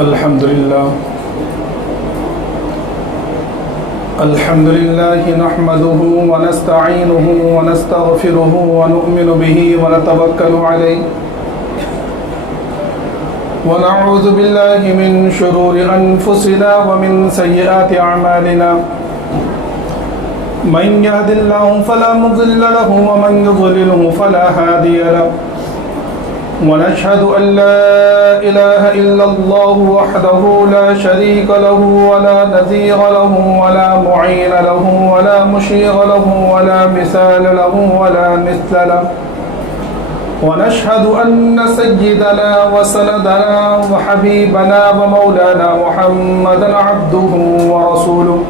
الحمد لله نحمده ونستعينه ونستغفره ونؤمن به ونتوكل عليه ونعوذ بالله من شرور أنفسنا ومن سيئات أعمالنا من يهد الله فلا مضل له ومن يضلله فلا هادي له ونشهد أن لا إله إلا الله وحده لا شريك له ولا نظير له ولا معين له ولا مشير له ولا مثال له ولا مثل له ونشهد أن سيدنا وسندنا وحبيبنا ومولانا محمدا عبده ورسوله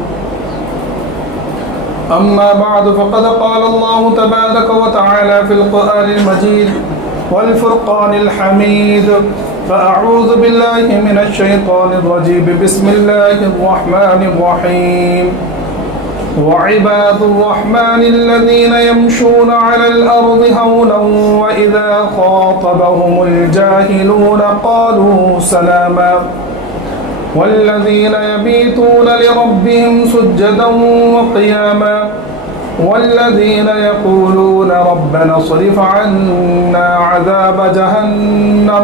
أما بعد فقد قال الله تبارك وتعالى في القرآن المجيد والفرقان الحميد فأعوذ بالله من الشيطان الرجيم بسم الله الرحمن الرحيم وعباد الرحمن الذين يمشون على الأرض هونا وإذا خاطبهم الجاهلون قالوا سلاما والذين يبيتون لربهم سجدا وقياما والذين يقولون ربنا اصرف عنا عذاب جهنم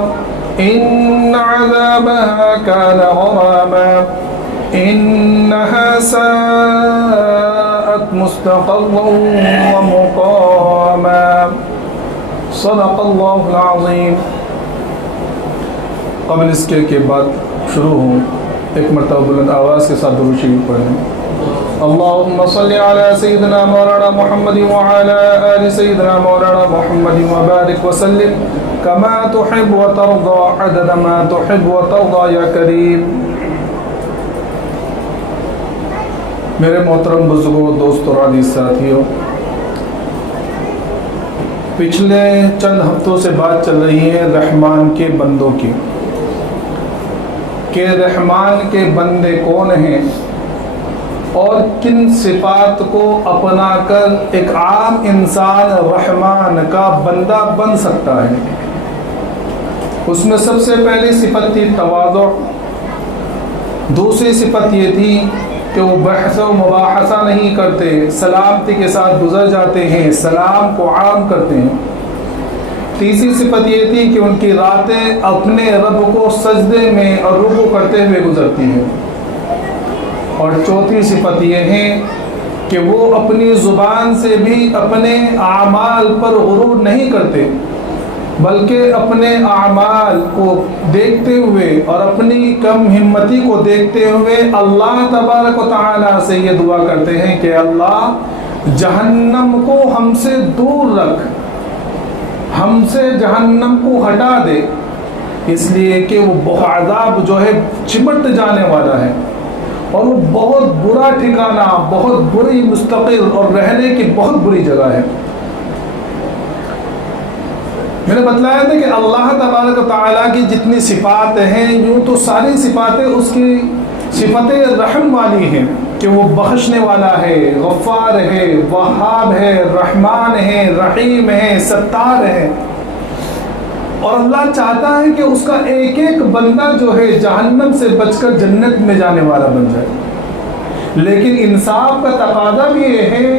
إن عذابها كان غراما إنها ساءت مستقرا ومقاما صدق الله العظيم. قبل اس کے بعد شروع ہوں ایک مرتبہ بلند آواز کے ساتھ درود شریف پڑھیں. اللهم صل على سيدنا مولانا محمد وعلى آل سيدنا مولانا محمد وبارك وسلم كما تحب وترضى عدد ما تحب وترضى يا كريم. میرے محترم بزرگوں، دوستوں اور عزیز ساتھیوں، پچھلے چند ہفتوں سے بات چل رہی ہے رحمان کے بندوں کی کہ رحمان کے بندے کون ہیں اور کن صفات کو اپنا کر ایک عام انسان رحمان کا بندہ بن سکتا ہے. اس میں سب سے پہلی صفت تھی تواضع. دوسری صفت یہ تھی کہ وہ بحث و مباحثہ نہیں کرتے، سلامتی کے ساتھ گزر جاتے ہیں، سلام کو عام کرتے ہیں. تیسری صفت یہ تھی کہ ان کی راتیں اپنے رب کو سجدے میں اور رکوع کرتے ہوئے گزرتی ہیں. اور چوتھی صفت یہ ہے کہ وہ اپنی زبان سے بھی اپنے اعمال پر غرور نہیں کرتے، بلکہ اپنے اعمال کو دیکھتے ہوئے اور اپنی کم ہمتی کو دیکھتے ہوئے اللہ تبارک و تعالی سے یہ دعا کرتے ہیں کہ اللہ جہنم کو ہم سے دور رکھ، ہم سے جہنم کو ہٹا دے، اس لیے کہ وہ عذاب جو ہے چمٹ جانے والا ہے اور وہ بہت برا ٹھکانہ، بہت بری مستقر اور رہنے کی بہت بری جگہ ہے. میں نے بتلایا تھا کہ اللہ تبارک و تعالیٰ کی جتنی صفات ہیں یوں تو ساری صفاتیں اس کی صفت رحم والی ہیں کہ وہ بخشنے والا ہے، غفار ہے، وہاب ہے، رحمان ہے، رحیم ہے، ستار ہے. اور اللہ چاہتا ہے کہ اس کا ایک ایک بندہ جو ہے جہنم سے بچ کر جنت میں جانے والا بن جائے. لیکن انصاف کا تقاضا بھی یہ ہے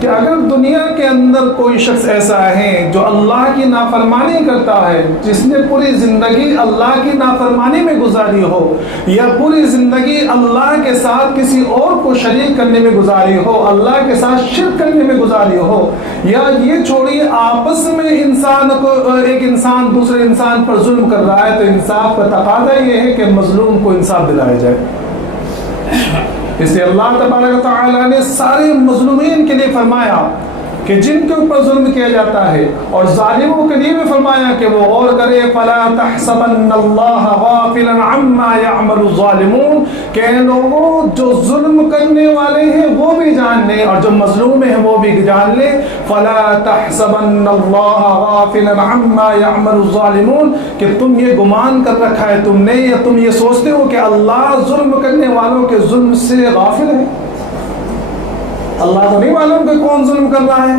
کہ اگر دنیا کے اندر کوئی شخص ایسا ہے جو اللہ کی نافرمانی کرتا ہے، جس نے پوری زندگی اللہ کی نافرمانی میں گزاری ہو یا پوری زندگی اللہ کے ساتھ کسی اور کو شریک کرنے میں گزاری ہو، اللہ کے ساتھ شرک کرنے میں گزاری ہو، یا یہ چھوڑیے آپس میں ایک انسان دوسرے انسان پر ظلم کر رہا ہے، تو انصاف کا تقاضا یہ ہے کہ مظلوم کو انصاف دلایا جائے. اس لیے اللہ تبارک و تعالیٰ نے سارے مظلومین کے لیے فرمایا کہ جن کے اوپر ظلم کیا جاتا ہے، اور ظالموں کے لیے بھی فرمایا کہ وہ غور کرے فَلَا تَحْسَبَنَّ اللَّهَ غَافِلًا عَمَّا يَعْمَلُ الظَّالِمُونَ، کہ لوگوں جو ظلم کرنے والے ہیں وہ بھی جان لیں اور جو مظلوم ہیں وہ بھی جان لیں. فَلَا تَحْسَبَنَّ اللَّهَ غَافِلًا عَمَّا يَعْمَلُ الظَّالِمُونَ، کہ تم یہ گمان کر رکھا ہے تم نے، یا تم یہ سوچتے ہو کہ اللہ ظلم کرنے والوں کے ظلم سے غافل ہے. اللہ کو نہیں معلوم کہ کون ظلم کر رہا ہے.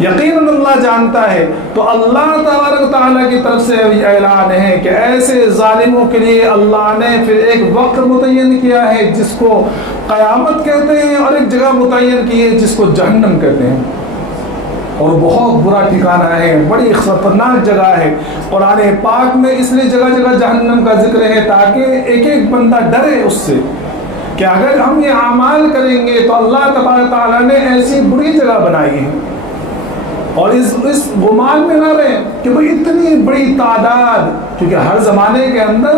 یقیناً اللہ جانتا ہے۔ تو اللہ تبارک و تعالیٰ کی طرف سے اعلان ہے کہ ایسے ظالموں کے لیے اللہ نے پھر ایک وقت متعین کیا ہے جس کو قیامت کہتے ہیں، اور ایک جگہ متعین کی ہے جس کو جہنم کہتے ہیں، اور بہت برا ٹھکانہ ہے، بڑی خطرناک جگہ ہے۔ قرآن پاک میں اس لیے جگہ جگہ جہنم کا ذکر ہے تاکہ ایک ایک بندہ ڈرے اس سے کہ اگر ہم یہ اعمال کریں گے تو اللہ تبارک تعالیٰ نے ایسی بری جگہ بنائی ہے، اور اس گمان میں نہ رہے کہ بھئی اتنی بڑی تعداد، کیونکہ ہر زمانے کے اندر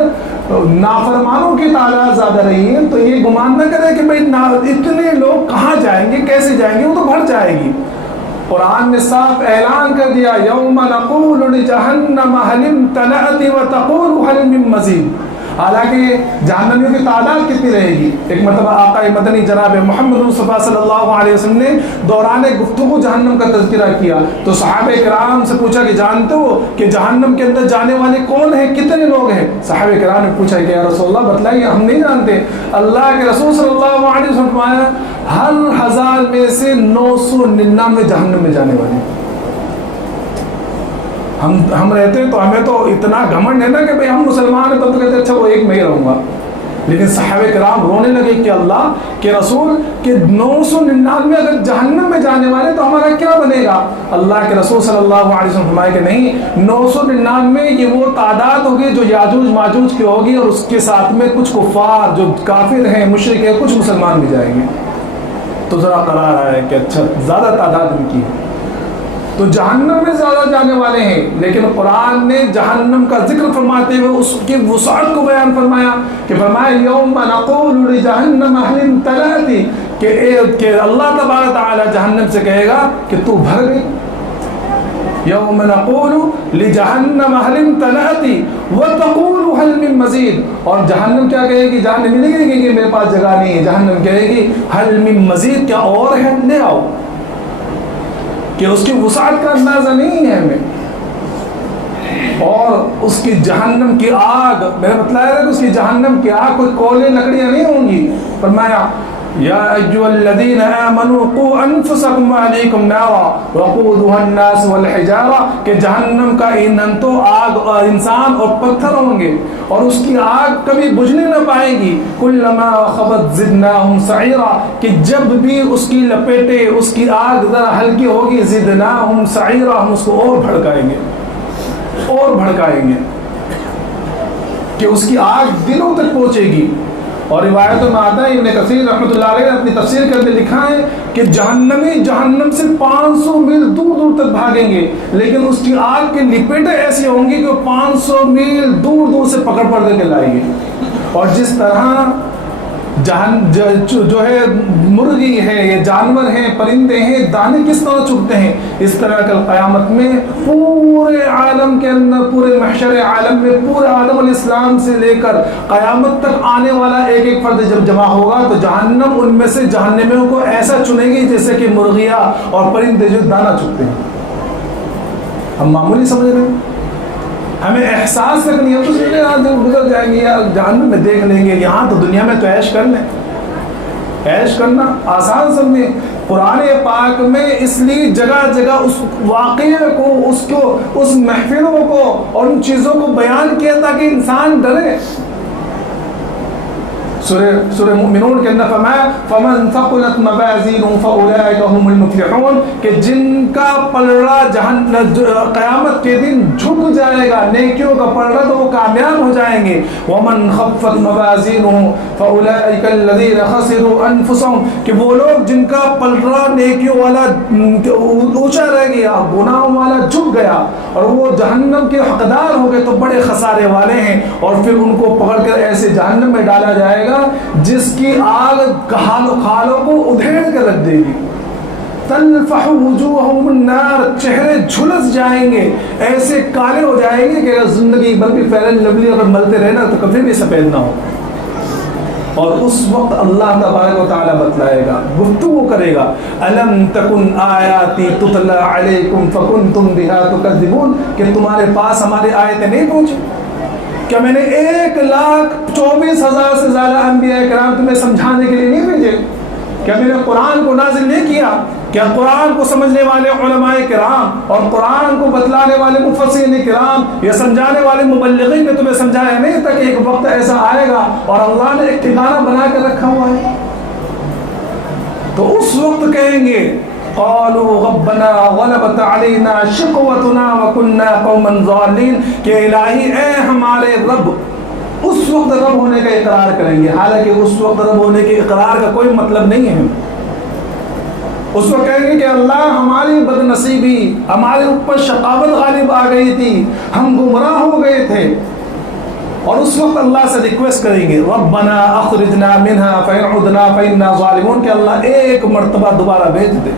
نافرمانوں کی تعداد زیادہ رہی ہے، تو یہ گمان نہ کرے کہ بھئی اتنے لوگ کہاں جائیں گے، کیسے جائیں گے، وہ تو بھر جائے گی۔ قرآن نے صاف اعلان کر دیا یوم نقول لجہنم هل امتلأت وتقول هل من مزید۔ حالانکہ جہنمیوں کی تعداد کتنی رہے گی؟ ایک مرتبہ آقا مدنی جناب محمد مصطفیٰ صلی اللہ علیہ وسلم نے دوران گفتگو جہنم کا تذکرہ کیا تو صحابہ کرام سے پوچھا کہ جانتے ہو کہ جہنم کے اندر جانے والے کون ہیں، کتنے لوگ ہیں؟ صحابہ کرام نے پوچھا کہ یا رسول اللہ بتلائیے، ہم نہیں جانتے۔ اللہ کے رسول صلی اللہ علیہ وسلم نے فرمایا ہر 1000 میں سے 999 جہنم میں جانے والے ہیں۔ ہم رہتے ہیں تو ہمیں تو اتنا گھمنڈ ہے نا کہ بھئی ہم مسلمان ہیں، تب تو کہتے ہیں اچھا وہ ایک میں ہی رہوں گا، لیکن صحابہ کرام رونے لگے کہ اللہ کے رسول کہ 999 اگر جہنم میں جانے والے تو ہمارا کیا بنے گا؟ اللہ کے رسول صلی اللہ علیہ وسلم فرمائے کہ نہیں، 999 یہ وہ تعداد ہوگی جو یاجوج ماجوج کی ہوگی، اور اس کے ساتھ میں کچھ کفار جو کافر ہیں، مشرک ہیں، کچھ مسلمان بھی جائیں گے۔ تو ذرا قرار آیا کہ اچھا زیادہ تعداد ان کی ہے، تو جہنم میں زیادہ جانے والے ہیں، لیکن قرآن نے جہنم کا ذکر فرماتے ہوئے اس کی وسعت کو بیان فرمایا کہ فرمایا یوم نقول لجہنم هل امتلأت، کہ اللہ تبارک تعالی جہنم سے کہے گا کہ تو بھر گئی۔ یوم نقول لجہنم هل امتلأت وتقول هل من مزید، اور جہنم کیا کہے گی؟ جہنم نہیں کہے گی کہ میرے پاس جگہ نہیں ہے، جہنم کہے گی هل من مزید، کیا اور ہے، لے آؤ، کہ اس کی وسعت کا اندازہ نہیں ہے ہمیں۔ اور اس کی جہنم کی آگ، میں نے بتلایا تھا کہ اس کی جہنم کی آگ کوئی کولے لکڑیاں نہیں ہوں گی۔ فرمایا یا ایھا الذین آمنوا قوا انفسکم وعلیکم نارا وقودها الناس والحجارہ، کہ جہنم کا ایندھن تو آگ اور انسان اور پتھر ہوں گے، اور اس کی آگ کبھی بجھنے نہ پائے گی۔ کلما خبت زدناہم سعیرا، کہ جب بھی اس کی لپیٹے، اس کی آگ ذرا ہلکی ہوگی، زدناہم سعیرا، ہم اس کو اور بھڑکائیں گے، اور بھڑکائیں گے، کہ اس کی آگ دلوں تک پہنچے گی۔ اور روایتوں میں آتا ہے، ابن کثیر رحمۃ اللہ علیہ نے اپنی تفسیر کرتے لکھا ہے کہ جہنمی جہنم سے 500 میل دور دور تک بھاگیں گے، لیکن اس کی آگ کی لپیٹیں ایسی ہوں گی کہ وہ 500 میل دور دور سے پکڑ کر کے لائیں گے۔ اور جس طرح جو ہے مرغی ہے، یہ جانور ہیں، پرندے ہیں، دانے کس طرح چگتے ہیں، اس طرح کل قیامت میں پورے عالم کے اندر، پورے محشر عالم میں، پورے آدم علیہ السلام سے لے کر قیامت تک آنے والا ایک ایک فرد جب جمع ہوگا تو جہنم ان میں سے جہنمیوں کو ایسا چنے گی جیسے کہ مرغیاں اور پرندے جو دانا چگتے ہیں۔ ہم معمولی سمجھ رہے ہیں، ہمیں احساس تک نہیں ہے، تو سوچے یہاں جب گزر جائیں گے یا جہنم میں دیکھ لیں گے، یہاں تو دنیا میں تو عیش کر لیں۔ عیش کرنا آسان سمجھیں، قرآن پاک میں اس لیے جگہ جگہ اس واقعے کو، اس محفلوں کو اور ان چیزوں کو بیان کیا تاکہ انسان ڈرے۔ سورہ مومنون کے اندر فرمایا فمن ثقلت موازینہ فاولئک هم المفلحون، کہ جن کا پلڑا قیامت کے دن جھک جائے گا، نیکیوں کا پلڑا، تو وہ کامیاب ہو جائیں گے۔ ومن خفت موازینہ فاولئک الذین خسروا انفسهم، کہ وہ لوگ جن کا پلڑا نیکیوں والا اونچا رہ گیا، گناہوں والا جھک گیا اور وہ جہنم کے حقدار ہو گئے، تو بڑے خسارے والے ہیں۔ اور پھر ان کو پکڑ کر ایسے جہنم میں ڈالا جائے گا جس کی آگ کھالوں کو ادھیڑ کر رکھ دے گی۔ تلفح وجوہہم النار، چہرے جھلس جائیں گے، ایسے کالے ہو جائیں گے کہ اگر زندگی بھر بھی فیرن لولی اگر ملتے رہنا تو کبھی بھی سفید نہ ہو۔ اور اس وقت اللہ تبارک و تعالی بتلائے گا، گفتگو کرے گا، الم تکن آیاتی تتلی علیکم فکنتم بہا تکذبون، کہ تمہارے پاس ہماری آیتیں نہیں پہنچی؟ کیا میں نے 1,24,000 سے زیادہ انبیاء کرام تمہیں سمجھانے کے لیے نہیں بھیجے؟ کیا میں نے قرآن کو نازل نہیں کیا کیا قرآن کو سمجھنے والے علماء کرام اور قرآن کو بتلانے والے مفسرین کرام یا سمجھانے والے مبلغین نے تمہیں سمجھایا نہیں تھا کہ ایک وقت ایسا آئے گا اور اللہ نے ایک ٹھکانہ بنا کر رکھا ہوا ہے؟ تو اس وقت کہیں گے قالوا ربنا غلبت علینا شقوتنا وکنا قوما ضالین کہ الہی اے ہمارے رب، اس وقت رب ہونے کا اقرار کریں گے، حالانکہ اس وقت رب ہونے کے اقرار کا کوئی مطلب نہیں ہے۔ اس وقت کہیں گے کہ اللہ ہماری بد نصیبی، ہمارے اوپر شقاوت غالب آ گئی تھی، ہم گمراہ ہو گئے تھے، اور اس وقت اللہ سے ریکویسٹ کریں گے ربنا اخرجنا منها فإن عدنا فإنا ظالمون کہ اللہ ایک مرتبہ دوبارہ بھیج دے۔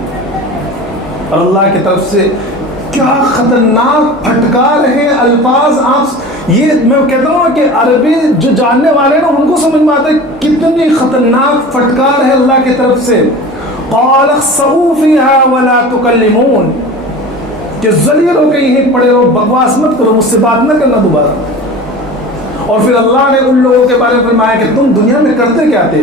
اور اللہ کی طرف سے کیا خطرناک پھٹکار ہیں الفاظ، آپ یہ میں کہتا ہوں کہ عربی جو جاننے والے ہیں ان کو سمجھ میں آتا ہے کتنی خطرناک پھٹکار ہے اللہ کی طرف سے۔ قال اخسئوا فيها ولا تكلمون کہ ذلیل ہو کے یہیں پڑے رہو، بکواس مت کرو، مجھ سے بات نہ کرنا دوبارہ۔ اور پھر اللہ نے ان لوگوں کے بارے میں فرمایا کہ تم دنیا میں کرتے کیا تھے؟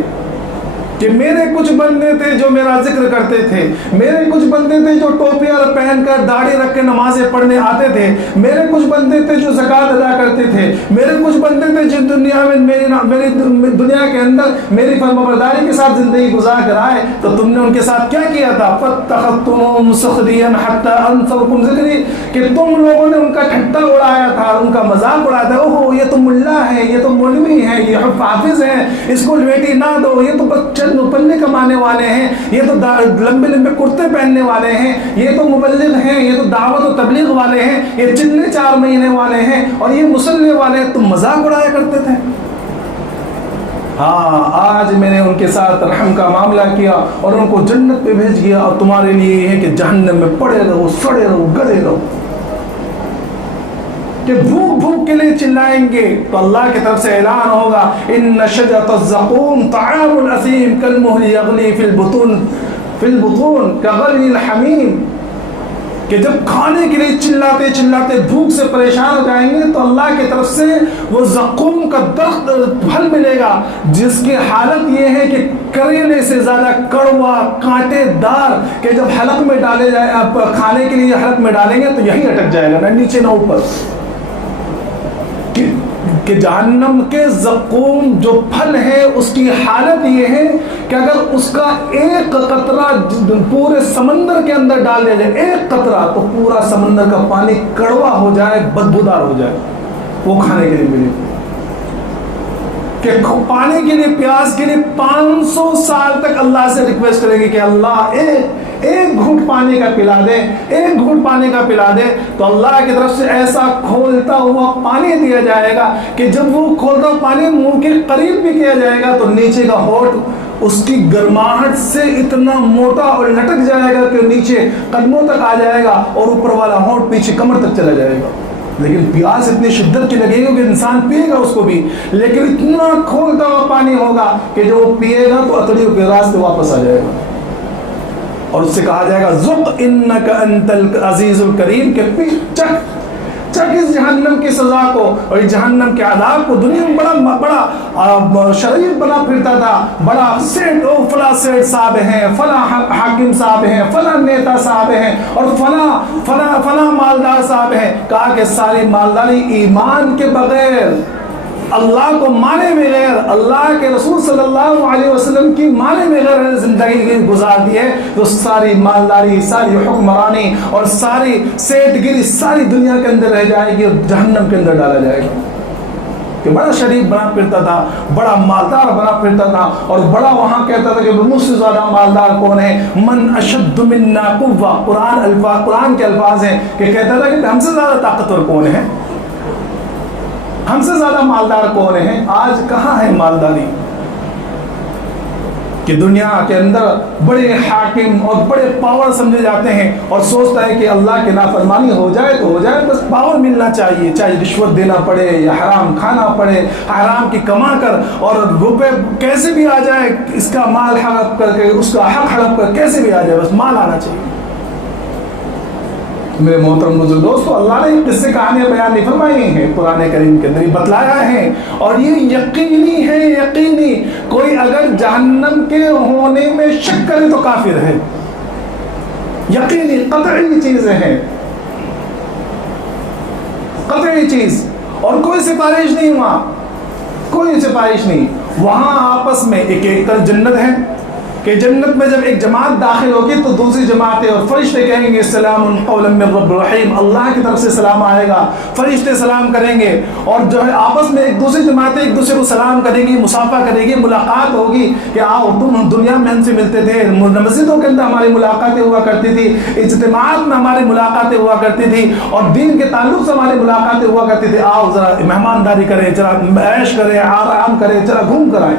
کہ میرے کچھ بندے تھے جو میرا ذکر کرتے تھے، میرے کچھ بندے تھے جو ٹوپیاں پہن کر داڑھی رکھ کے نمازیں پڑھنے آتے تھے، میرے کچھ بندے تھے جو زکوٰۃ ادا کرتے تھے، میرے کچھ بندے تھے جو دنیا میں میری دنیا کے اندر میری فرمانبرداری کے ساتھ زندگی گزار کر آئے، تو تم نے ان کے ساتھ کیا کیا تھا؟ فَاتَّخَذْتُمُوهُمْ سُخْرِيًّا حَتَّىٰ أَنسَوْكُمْ ذِكْرِي کہ تم لوگوں نے ان کا ٹھٹا اڑایا تھا، ان کا مذاق اڑایا تھا، اوہ یہ تو ملا ہے، یہ تو مولوی ہے، یہ حافظ ہیں، اس کو بیٹی نہ دو، یہ تو چند پلے کمانے والے ہیں، یہ تو لمبے لمبے کرتے پہننے والے ہیں، یہ تو مبلغ ہیں، یہ تو دعوت و تبلیغ والے ہیں، یہ چلے 4 مہینے والے ہیں، اور یہ مسلح والے ہیں، تم مذاق اڑایا کرتے تھے۔ ہاں آج میں نے ان کے ساتھ رحم کا معاملہ کیا اور ان کو جنت پہ بھیج گیا، اور تمہارے لیے یہ ہے کہ جہنم میں پڑے رہو، سڑے رہو، گلے رہو۔ کہ بھوک بھوک کے لیے چلائیں گے تو اللہ کی طرف سے اعلان ہوگا ان شجرۃ الزقوم طعام الاثیم کالمہل یغلی فی البطون کغلی الحمیم کہ جب کھانے کے لیے چلاتے چلاتے بھوک سے پریشان ہو جائیں گے تو اللہ کی طرف سے وہ زقوم کا درخت پھل ملے گا جس کی حالت یہ ہے کہ کریلے سے زیادہ کڑوا کانٹے دار، کہ جب حلق میں ڈالے جائے، آپ کھانے کے لیے حلق میں ڈالیں گے تو یہیں اٹک جائے گا، نہ نیچے نہ اوپر۔ کہ جہنم کے زقوم جو پھل ہے اس کی حالت یہ ہے کہ اگر اس کا ایک قطرہ پورے سمندر کے اندر ڈال دیا جائے، ایک قطرہ، تو پورا سمندر کا پانی کڑوا ہو جائے، بدبودار ہو جائے، وہ کھانے کے لیے ملے۔ کہ پانی کے لیے، پیاس کے لیے 500 سال تک اللہ سے ریکویسٹ کریں گے کہ اللہ ایک گھونٹ پانی کا پلا دے، ایک گھونٹ پانی کا پلا دے، تو اللہ کی طرف سے ایسا کھولتا ہوا پانی دیا جائے گا کہ جب وہ کھولتا ہوا پانی منہ کے قریب بھی کیا جائے گا تو نیچے کا ہونٹ اس کی گرماہٹ سے اتنا موٹا اور لٹک جائے گا کہ نیچے قدموں تک آ جائے گا، اور اوپر والا ہونٹ پیچھے کمر تک چلا جائے گا۔ لیکن پیاس اتنی شدت کی لگے گی کہ انسان پیے گا اس کو بھی، لیکن اتنا کھولتا ہوا پانی ہوگا کہ جو وہ پیے گا تو اتڑیوں کے راستے واپس آ جائے گا، اور اس سے کہا جائے گا ذق انک انت العزیز الکریم کہ چکھ اس جہنم کی سزا کو اور اس جہنم کے عذاب کو۔ دنیا میں بڑا شریف بنا پھرتا تھا، بڑا سیٹ، فلاں سیٹ صاحب ہیں، فلاں حاکم صاحب ہیں، فلاں نیتا صاحب ہیں، اور فلاں مالدار صاحب ہیں۔ کہا کہ ساری مالداری ایمان کے بغیر، اللہ کو مانے بغیر، اللہ کے رسول صلی اللہ علیہ وسلم کی مانے بغیر زندگی گزار دی ہے، تو ساری مالداری، ساری حکمرانی اور ساری سیٹ گیری ساری دنیا کے اندر رہ جائے گی اور جہنم کے اندر ڈالا جائے گا۔ کہ بڑا شریف بنا پھرتا تھا، بڑا مالدار بنا پھرتا تھا، اور بڑا وہاں کہتا تھا کہ مجھ سے زیادہ مالدار کون ہے؟ من اشد منا قوہ، قرآن کے الفاظ ہیں کہ کہتا تھا کہ ہم سے زیادہ طاقتور کون ہے، ہم سے زیادہ مالدار کون ہیں؟ آج کہاں ہے مالداری؟ کہ دنیا کے اندر بڑے حاکم اور بڑے پاور سمجھے جاتے ہیں، اور سوچتا ہے کہ اللہ کی نافرمانی ہو جائے تو ہو جائے، بس پاور ملنا چاہیے، چاہے رشوت دینا پڑے یا حرام کھانا پڑے، حرام کی کما کر اور روپے کیسے بھی آ جائے، اس کا مال ہڑپ کر کے، اس کا حق ہڑپ کر کیسے بھی آ جائے، بس مال آنا چاہیے۔ میرے محترم بزرگ دوستو، اللہ نے قصے کہانیاں بیان نہیں فرمائی ہیں قرآن کریم کے اندر، بتلایا ہے، اور یہ یقینی ہے، یقینی کوئی اگر جہنم کے ہونے میں شک کرے تو کافر ہے۔ یقینی قطعی چیزیں ہیں، قطعی چیز، اور کوئی سفارش نہیں، وہاں کوئی سفارش نہیں، وہاں آپس میں ایک طرف جنت ہے کہ جنت میں جب ایک جماعت داخل ہوگی تو دوسری جماعتیں اور فرشتے کہیں گے سلام قولا من رب الرحیم، اللہ کی طرف سے سلام آئے گا، فرشتے سلام کریں گے، اور جو ہے آپس میں ایک دوسری جماعتیں ایک دوسرے کو سلام کریں گی، مصافحہ کریں گی، ملاقات ہوگی کہ آؤ تم دنیا میں ہم سے ملتے تھے، مسجدوں کے اندر ہماری ملاقاتیں ہوا کرتی تھی، اجتماعات میں ہماری ملاقاتیں ہوا کرتی تھی، اور دین کے تعلق سے ہماری ملاقاتیں ہوا کرتی تھی، آؤ ذرا مہمانداری کریں، ذرا عیش کریں، آرام کریں، ذرا گھوم کر آئیں۔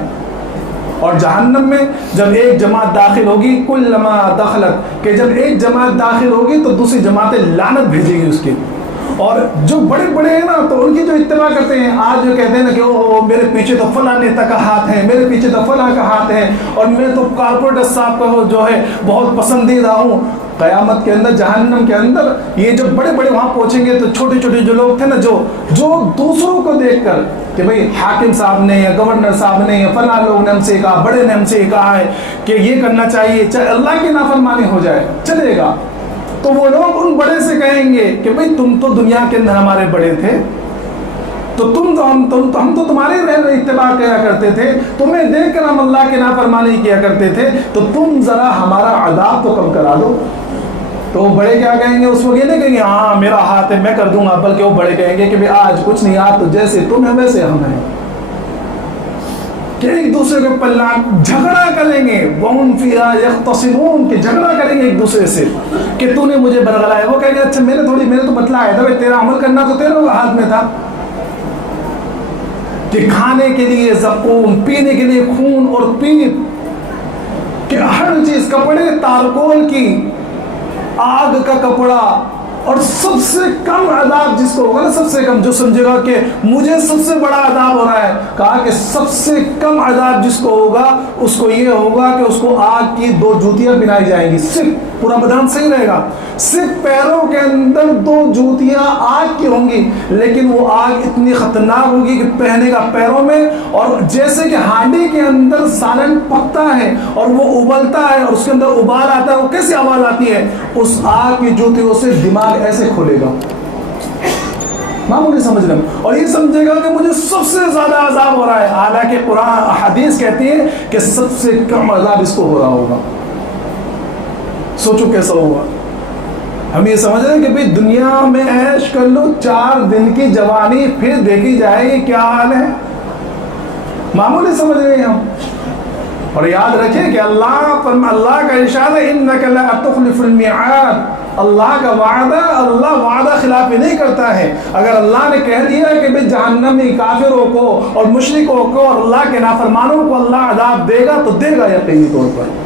اور جہنم میں جب ایک جماعت داخل ہوگی، کلما دخلت، کہ جب ایک جماعت داخل ہوگی تو دوسری جماعتیں لعنت بھیجیں گی اس کی، اور جو بڑے بڑے ہیں نا تو ان کی جو اتباع کرتے ہیں، آج جو کہتے ہیں نا کہ او میرے پیچھے تو فلاں نیتا کا ہاتھ ہے، میرے پیچھے تو فلاں کا ہاتھ ہے، اور میں تو کارپوریٹر صاحب کا جو ہے بہت پسندیدہ ہوں، قیامت کے اندر جہنم کے اندر یہ جو بڑے بڑے وہاں پہنچیں گے تو چھوٹے چھوٹے جو لوگ تھے نا، جو دوسروں کو دیکھ کر کہ بھئی حاکم صاحب نے یا گورنر صاحب نے یا فلاں لوگ نے ہم سے کہا، بڑے نے ہم سے کہا ہے کہ یہ کرنا چاہیے، چاہے اللہ کی نافرمانی ہو جائے چلے گا، تو وہ لوگ ان بڑے سے کہیں گے کہ بھئی تم تو دنیا کے اندر ہمارے بڑے تھے، تو ہم تو تمہاری اتباع کیا کرتے تھے، تمہیں دیکھ کر ہم اللہ کی نافرمانی کیا کرتے تھے، تو تم ذرا ہمارا عذاب تو کم کرا دو۔ تو وہ بڑے کیا کہیں گے اس وقت؟ یہ نہیں کہیں گے ہاں میرا ہاتھ ہے میں کر دوں گا، بلکہ وہ بڑے کہیں گے کہ آج کچھ نہیں، آج تو جیسے تم ہیں ویسے ہم ہیں، کہ ایک دوسرے کے پلان جھگڑا کریں گے، وَهُمْ فِيهَا يَخْتَصِمُونَ، کہ جھگڑا کریں گے ایک دوسرے سے کہ تو نے مجھے برگلایا، وہ کہیں گے اچھا میں نے تو بتلایا تھا، تیرا عمل کرنا تو تیرے ہاتھ میں تھا، کہ کھانے کے لیے زقوم، پینے کے لیے خون اور پیپ، کہ ہر چیز، کپڑے تارکول کی، آگ کا کپڑا، اور سب سے کم عذاب جس کو ہوگا نا، سب سے کم جو سمجھے گا کہ مجھے سب سے بڑا عذاب ہو رہا ہے، کہا کہ سب سے کم عذاب جس کو ہوگا اس کو یہ ہوگا کہ اس کو آگ کی 2 جوتیاں پہنائی جائیں گی، صرف پورا بدن صحیح رہے گا، صرف پیروں کے اندر 2 جوتیاں آگ کی ہوں گی، لیکن وہ آگ اتنی خطرناک ہوگی کہ پہنے گا پیروں میں، اور جیسے کہ ہانڈی کے اندر سالن پکتا ہے اور وہ ابلتا ہے اور اس کے اندر ابال آتا ہے، وہ کیسے آواز آتی ہے، اس آگ کی جوتیوں سے دماغ ایسے کھولے گا، معمولی سمجھ لیں، اور یہ سمجھے گا کہ مجھے سب سے زیادہ عذاب ہو رہا ہے، حالانکہ قرآن حدیث کہتی ہے کہ سب سے کم عذاب اس کو ہو رہا ہوگا۔ سوچو کیسا ہوگا۔ ہم یہ سمجھ رہے ہیں کہ بھئی دنیا میں عیش کر لو، 4 دن کی جوانی پھر دیکھی جائے گی، کیا حال ہے، معمولی سمجھ رہے ہیں ہم۔ اور یاد رکھیں کہ اللہ کا ارشاد ہے انک لا تخلف المیعاد، اللہ کا وعدہ، اللہ وعدہ خلافی نہیں کرتا ہے۔ اگر اللہ نے کہہ دیا کہ بھئی جہنمی کافروں کو اور مشرکوں کو اور اللہ کے نافرمانوں کو اللہ عذاب دے گا تو دے گا یقینی طور پر۔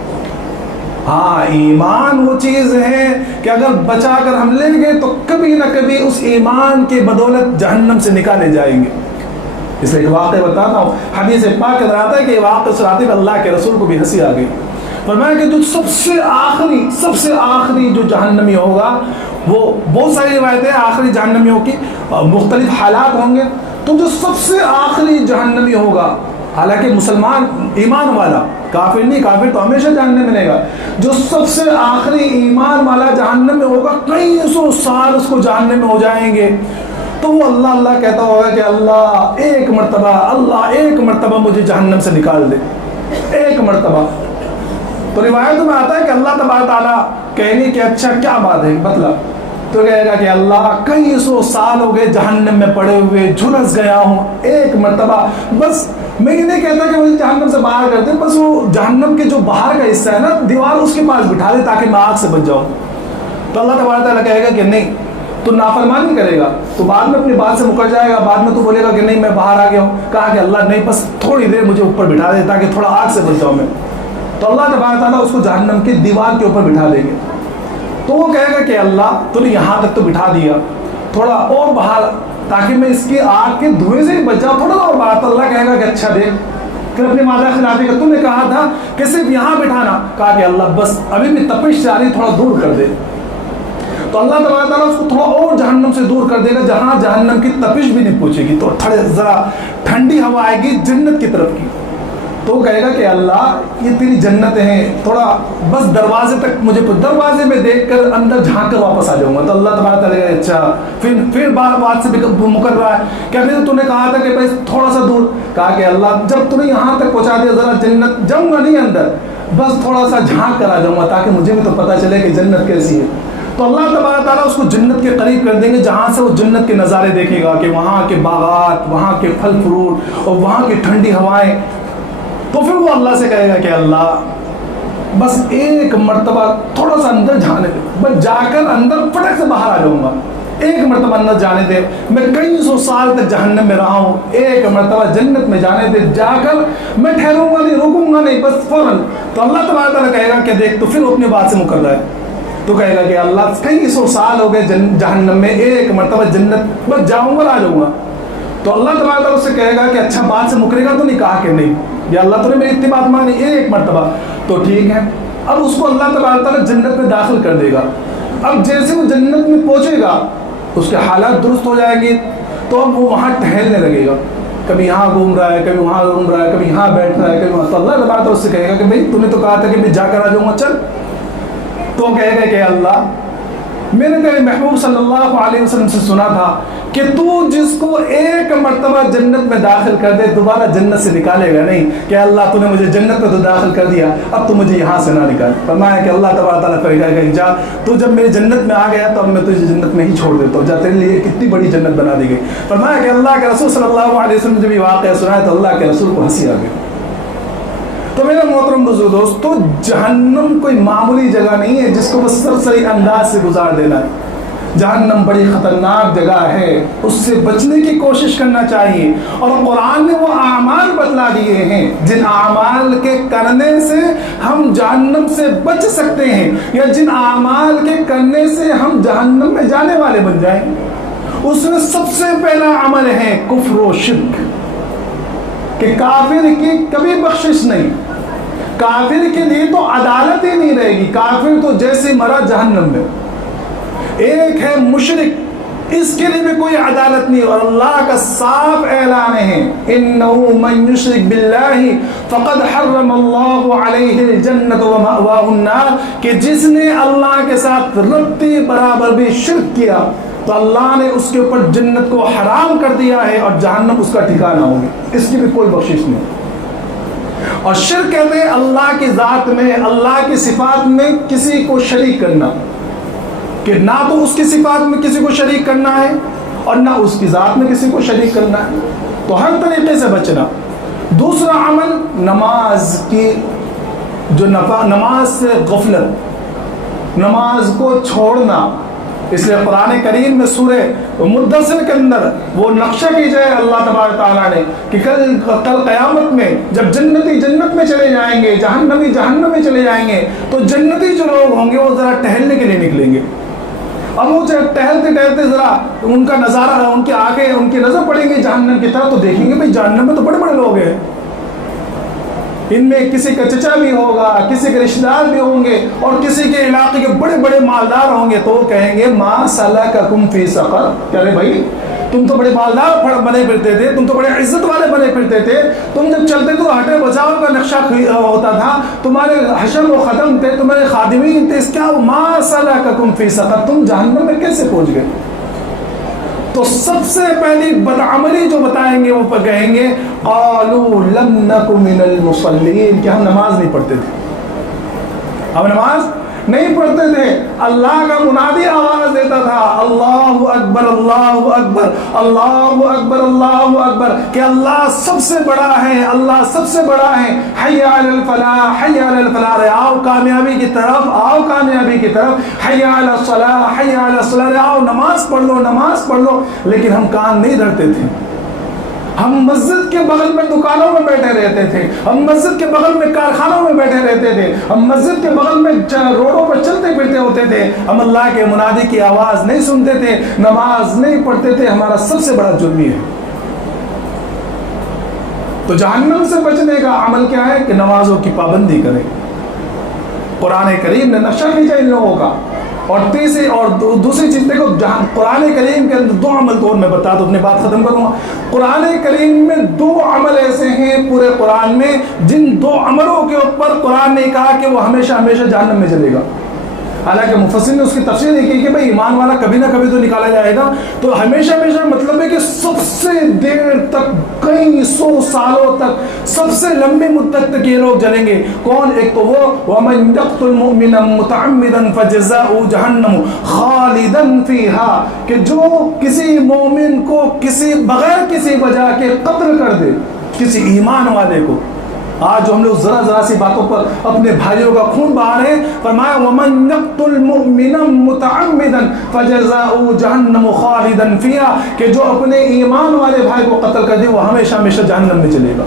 ہاں ایمان وہ چیز ہے کہ اگر بچا کر ہم لیں گے تو کبھی نہ کبھی اس ایمان کی بدولت جہنم سے نکالے جائیں گے۔ اس لیے ایک واقعہ بتاتا ہوں، حدیث پاک کے اندر آتا ہے کہ واقعہ سناتے ہوئے اللہ کے رسول کو بھی ہنسی آ گئی، فرمایا کہ جو سب سے آخری جو جہنمی ہوگا، وہ بہت ساری روایتیں آخری جہنمیوں کی مختلف حالات ہوں گے، تو جو سب سے آخری جہنمی ہوگا، حالانکہ مسلمان ایمان والا، کافر نہیں، کافر تو ہمیشہ جہنم میں رہے گا، جو سب سے آخری ایمان والا جہنم میں ہوگا، کئی 100 سال اس کو جہنم میں ہو جائیں گے، تو وہ اللہ کہتا ہوگا کہ اللہ ایک مرتبہ مجھے جہنم سے نکال دے، ایک مرتبہ۔ تو روایتوں میں آتا ہے کہ اللہ تبارک تعالیٰ کہیں گے کہ اچھا کیا بات ہے مطلب، تو کہے گا کہ اللہ کئی 100 سال ہو گئے جہنم میں پڑے ہوئے، جھلس گیا ہوں، ایک مرتبہ بس، میں یہ نہیں کہتا کہ مجھے جہنم سے باہر کر دے، بس وہ جہنم کے جو باہر کا حصہ ہے نا، دیوار اس کے پاس بٹھا دے تاکہ میں آگ سے بچ جاؤں۔ تو اللہ تبارک تعالیٰ کہے گا کہ نہیں، تو نافرمانی کرے گا، تو بعد میں اپنی بات سے مکر جائے گا، بعد میں تو بولے گا کہ نہیں میں باہر آ گیا ہوں، کہا کہ اللہ نہیں بس تھوڑی دیر مجھے اوپر بٹھا دے تاکہ تھوڑا آگ سے بچ جاؤں میں، تو اللہ تبارک تعالیٰ اس کو جہنم کی دیوار کے اوپر بٹھا دیں گے، تو وہ کہے گا کہ اللہ تو نے یہاں تک تو بٹھا دیا، تھوڑا اور باہر تاکہ میں اس کی آگ کے دھوئیں سے بچ جاؤں، تھوڑا اور باہر۔ تو اللہ کہے گا کہ اچھا دیکھ، پھر اپنی وعدہ خلافی کا تو نے کہا تھا کہ صرف یہاں بٹھانا، کہا کہ اللہ بس ابھی بھی تپش جاری، تھوڑا دور کر دے، تو اللہ تبارک تعالیٰ اس کو تھوڑا اور جہنم سے دور کر دے گا، جہاں جہنم کی تپش بھی نہیں پہنچے گی، تو تھوڑے ذرا ٹھنڈی ہوا آئے گی جنت کی طرف کی، تو کہے گا کہ اللہ یہ تیری جنتیں ہیں، تھوڑا بس دروازے تک مجھے، دروازے میں دیکھ کر اندر جھانک کر واپس آجاؤں گا. تو اللہ تبارک تعالیٰ کہے اچھا پھر بات سے مکر رہا ہے کہ ابھی تو نے کہا تھا کہ بھائی تھوڑا سا دور. کہا کہ اللہ جب تو نے یہاں تک پہنچا دیا، ذرا جنت جاؤں گا نہیں اندر، بس تھوڑا سا جھانک کر آ جاؤں گا تاکہ مجھے بھی تو پتہ چلے کہ جنت کیسی ہے. تو اللہ تبارک تعالیٰ اس کو جنت کے قریب کر دیں گے، جہاں سے وہ جنت کے نظارے دیکھے گا کہ وہاں کے باغات، وہاں کے پھل فروٹ اور وہاں کی ٹھنڈی ہوائیں. تو پھر وہ اللہ سے کہے گا کہ اللہ بس ایک مرتبہ تھوڑا سا اندر جانے دے، بس جا کر اندر پٹک سے باہر آ جاؤں گا، ایک مرتبہ اندر جانے دے. میں کئی سو سال تک جہنم میں رہا ہوں، ایک مرتبہ جنت میں جانے دے، جا کر میں ٹھہروں گا نہیں، رکوں گا نہیں، بس فوراً. تو اللہ تبارک تعالیٰ کہے گا کہ دیکھ تو پھر وہ اپنی بات سے مکر رہا ہے. تو کہے گا کہ اللہ کئی سو سال ہو گئے جہنم میں، ایک مرتبہ جنت بس جاؤں گا آ جاؤں گا. تو اللہ تبارک تعالیٰ اس سے کہے گا کہ اچھا بات سے مکرے گا تو نہیں؟ کہا کہ نہیں، یا اللہ تو نے میری اتنی بات مانی ایک مرتبہ. تو ٹھیک ہے، اب اس کو اللہ تبارک تعالیٰ جنت میں داخل کر دے گا. اب جیسے وہ جنت میں پہنچے گا، اس کے حالات درست ہو جائیں گے، تو اب وہ وہاں ٹہلنے لگے گا. کبھی یہاں گھوم رہا ہے، کبھی وہاں گھوم رہا ہے، کبھی یہاں بیٹھ رہا ہے، کبھی وہاں. تو اللہ تبارک تعالیٰ اس سے کہے گا کہ بھائی تو نے تو کہا تھا کہ میں جا کر آ جاؤں گا، چل. تو کہے گا کہ اللہ میں نے تیرے محبوب صلی اللہ علیہ وسلم سے سنا تھا کہ تو جس کو ایک مرتبہ جنت میں داخل کر دے دوبارہ جنت سے نکالے گا نہیں. کہ اللہ تو نے مجھے جنت میں تو داخل کر دیا، اب تو مجھے یہاں سے نہ نکال. فرمایا کہ اللہ تبارک تعالیٰ کہے گا کہ جا تو جب میری جنت میں آ گیا تو اب میں تجھے جنت میں ہی چھوڑ دیتا ہوں، جا تیرے لیے کتنی بڑی جنت بنا دی گئی. فرمایا کہ اللہ کے رسول صلی اللہ علیہ وسلم جب یہ واقعہ سنا ہے تو اللہ کے رسول کو ہنسی آ گئی. تو میرے محترم بزرگ دوستو، جہنم کوئی معمولی جگہ نہیں ہے جس کو بس سرسری انداز سے گزار دینا ہے. جہنم بڑی خطرناک جگہ ہے، اس سے بچنے کی کوشش کرنا چاہیے. اور قرآن نے وہ اعمال بتلا دیے ہیں جن اعمال کے کرنے سے ہم جہنم سے بچ سکتے ہیں، یا جن اعمال کے کرنے سے ہم جہنم میں جانے والے بن جائیں. اس میں سب سے پہلا عمل ہے کفر و شرک، کہ کافر کی کبھی بخشش نہیں، کافر کے لیے تو عدالت ہی نہیں رہے گی، کافر تو جیسے مرا جہنم میں. ایک ہے مشرک، اس کے لیے بھی کوئی عدالت نہیں. اور اللہ کا صاف اعلان ہے انه من يشرك بالله فقد حرم الله عليه الجنة ومأواه النار، کہ جس نے اللہ کے ساتھ رتی برابر بھی شرک کیا تو اللہ نے اس کے اوپر جنت کو حرام کر دیا ہے اور جہنم اس کا ٹھکانہ ہوگی، اس کی بھی کوئی بخشش نہیں. اور شرک کہتے ہیں اللہ کی ذات میں، اللہ کی صفات میں کسی کو شریک کرنا، کہ نہ تو اس کی صفات میں کسی کو شریک کرنا ہے اور نہ اس کی ذات میں کسی کو شریک کرنا ہے. تو ہر طریقے سے بچنا. دوسرا عمل نماز کی، جو نماز سے غفلت، نماز کو چھوڑنا. اس لیے قرآن کریم میں سورہ مدثر کے اندر وہ نقشہ کی جائے اللہ تبارک تعالیٰ نے کہ کل قیامت میں جب جنتی جنت میں چلے جائیں گے، جہنمی جہنم میں چلے جائیں گے، تو جنتی جو لوگ ہوں گے وہ ذرا ٹہلنے کے لیے نکلیں گے. اب وہ ٹہلتے ٹہلتے ذرا ان کا نظارہ، ان کی آنکھیں، ان کی نظر پڑیں گے جہنم کی طرف، تو دیکھیں گے بھائی جہنم میں تو بڑے بڑے لوگ ہیں، ان میں کسی کا چچا بھی ہوگا، کسی کے رشتہ دار بھی ہوں گے، اور کسی کے علاقے کے بڑے بڑے مالدار ہوں گے. تو کہیں گے ما سلککم فی سقر، کہ ارے بھائی تم تو بڑے مالدار بنے پھرتے تھے، تم تو بڑے عزت والے بنے پھرتے تھے، تم جب چلتے تو ہٹے بچاؤ کا نقشہ ہوتا تھا، تمہارے حشر و ختم تھے، تمہارے خادمین تھے، اس کیا ما سلککم فی سقر، تم جہنم میں کیسے پہنچ گئے؟ تو سب سے پہلی بدعملی جو بتائیں گے وہ کہیں گے قالوا لم نک من المصلین، کہ ہم نماز نہیں پڑھتے تھے، ہم نماز نہیں پڑھتے تھے. اللہ کا منادی آواز دیتا تھا اللہ اکبر اللہ اکبر اللہ اکبر اللہ اکبر، کہ اللہ سب سے بڑا ہے، اللہ سب سے بڑا ہے. حی علی الفلاح حی علی الفلاح، آؤ کامیابی کی طرف، آؤ کامیابی کی طرف. حی علی الصلاح حی علی الصلاح، آؤ نماز پڑھ لو نماز پڑھ لو. لیکن ہم کان نہیں دھرتے تھے، ہم مسجد کے بغل میں دکانوں میں بیٹھے رہتے تھے، ہم مسجد کے بغل میں کارخانوں میں بیٹھے رہتے تھے، ہم مسجد کے بغل میں روڈوں پر چلتے پھرتے ہوتے تھے، ہم اللہ کے منادی کی آواز نہیں سنتے تھے، نماز نہیں پڑھتے تھے. ہمارا سب سے بڑا جرم ہے. تو جہنم سے بچنے کا عمل کیا ہے کہ نمازوں کی پابندی کریں. قرآن کریم نے نقشہ کھینچا ان لوگوں کا اور تیسری اور دوسری چیز دیکھو، جہاں قرآن کریم کے اندر 2 عمل تو اور میں بتا دوں، اپنی بات ختم کروں گا. قرآن کریم میں 2 عمل ایسے ہیں پورے قرآن میں جن 2 عملوں کے اوپر قرآن نے کہا کہ وہ ہمیشہ ہمیشہ جہنم میں چلے گا. حالانکہ مفسرین نے اس کی تفسیر یہ کی کہ بھئی ایمان والا کبھی نہ کبھی تو نکالا جائے گا. تو ہمیشہ ہمیشہ مطلب ہے کہ سب سے دیر تک، کئی 100 سالوں تک، سب سے لمبی مدت تک یہ لوگ جلیں گے. کون؟ ایک تو وہ وَمَن يَقْتُلْ مُؤْمِنًا مُتَعَمِّدًا فَجَزَاؤُهُ جَهَنَّمُ خَالِدًا فِيهَا، کہ جو کسی مومن کو بغیر کسی وجہ کے قتل کر دے، کسی ایمان والے کو. آج ہم لوگ ذرا سی باتوں پر اپنے بھائیوں کا خون بہا رہے ہیں. فرمایا وَمَن يَقْتُلْ مُؤْمِنًا مُتَعَمِّدًا فَجَزَاؤُهُ جَهَنَّمُ خَالِدًا فِيهَا، کہ جو اپنے ایمان والے بھائی کو قتل کر دے وہ ہمیشہ ہمیشہ جہنم میں چلے گا.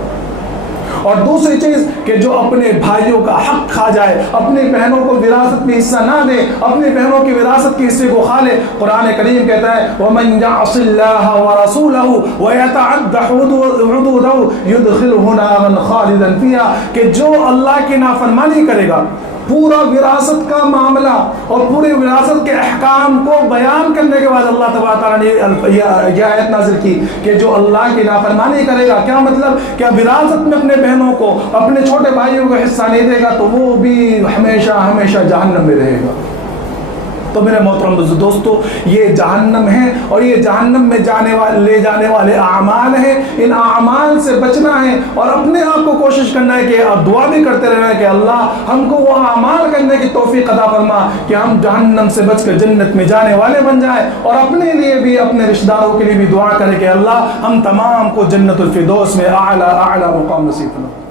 اور دوسری چیز کہ جو اپنے بھائیوں کا حق کھا جائے، اپنی بہنوں کو وراثت میں حصہ نہ دے، اپنی بہنوں کی وراثت کے حصے کو کھا لے. قرآن کریم کہتا ہے وَمَن يَعْصِ اللَّهَ وَرَسُولَهُ وَيَتَعَدَّ حُدُودَهُ يُدْخِلْهُ نَارًا خَالِدًا فِيهَا، کہ جو اللہ کی نافرمانی کرے گا، پورا وراثت کا معاملہ اور پورے وراثت کے احکام کو بیان کرنے کے بعد اللہ تبارک تعالیٰ نے یہ آیت نازل کی کہ جو اللہ کی نافرمانی کرے گا، کیا مطلب؟ کیا وراثت میں اپنے بہنوں کو، اپنے چھوٹے بھائیوں کو حصہ نہیں دے گا تو وہ بھی ہمیشہ ہمیشہ جہنم میں رہے گا. تو میرے محترم دوستو، یہ جہنم ہے اور یہ جہنم میں لے جانے والے اعمال ہیں. ان اعمال سے بچنا ہے اور اپنے آپ کو کوشش کرنا ہے کہ اور دعا بھی کرتے رہنا ہے کہ اللہ ہم کو وہ اعمال کرنے کی توفیق عطا فرما کہ ہم جہنم سے بچ کر جنت میں جانے والے بن جائیں. اور اپنے لیے بھی، اپنے رشتہ داروں کے لیے بھی دعا کریں کہ اللہ ہم تمام کو جنت الفردوس میں اعلیٰ مقام نصیب فرما.